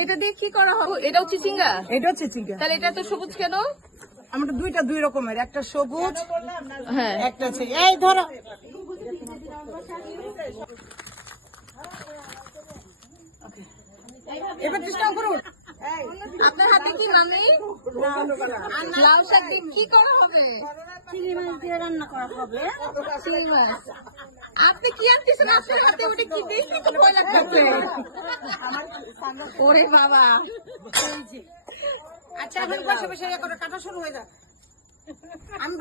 এটা দিয়ে কি করা হবে? এটাও চিচিঙ্গা? এটা হচ্ছে চিংড়া তাহলে এটা তো সবুজ কেন? আমরা দুইটা দুই রকমের একটা সবুজ হ্যাঁ। একটা এই ধরো। এবার চেষ্টা করুন। আপনার হাতে কি মামি? লাউ শাক দিয়ে কি করা হবে? চিংড়ি মাছ দিয়ে রান্না করা হবে। চিংড়ি মাছ। আপনি কি আনতেছেন? আপনার হাতে ওটা কি দেখতে তো ভয় লাগতেছে ওরে বাবা। আচ্ছা এখন বসে বসে ইয়ে করে কাটা শুরু হয়ে যাক। আমি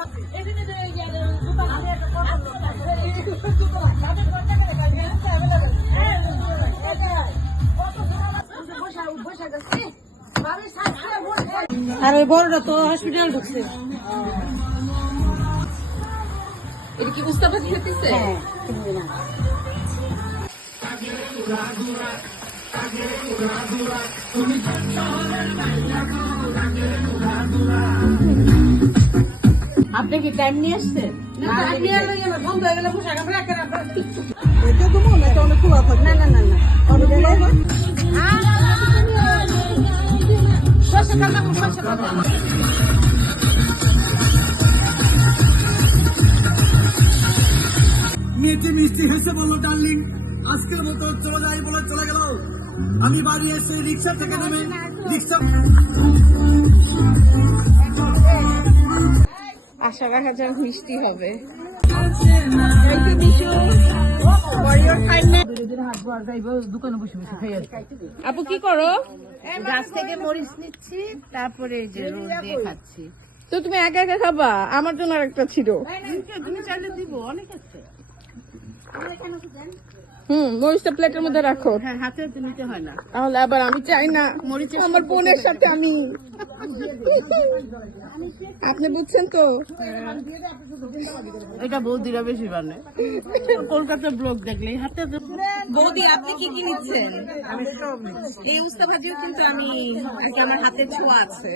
আর ওই বড়টা তো হসপিটাল ঢুকছে। এটা কি খেতেছে? আপনি কি টাইম নিয়ে আসছেন? বন্ধ হয়ে গেলে পোশাক আমরা মেয়েটি মিষ্টি হেসে বলল ডার্লিং আজকের মতো চলে যাই বলে চলে গেল। আমি বাড়ি এসে রিক্সা থেকে নেমে রিক্সা আশা রাখা যাক মিষ্টি হবে। আপু কি করো? গাছ থেকে মরিচ নিচ্ছি তারপরে এই যে রোদ দিয়ে খাচ্ছি। তো তুমি একা একা খাবা? আমার জন্য আর একটা ছিল তুমি চাইলে দিব অনেক আছে। হুম মরিচটা প্লেটের মধ্যে রাখো। হ্যাঁ হাতে নিতে হয় না। তাহলে আবার আমি চাই না। আমার বোনের সাথে আমি। আপনি বুঝছেন তো? এটা বৌদিরা বেশি বানে। কলকাতার ব্লগ দেখলে হাতে বৌদি আপনি কি কি নিচ্ছেন এই উস্তা ভাজিও কিন্তু আমি এটা আমার হাতের ছোঁয়া আছে।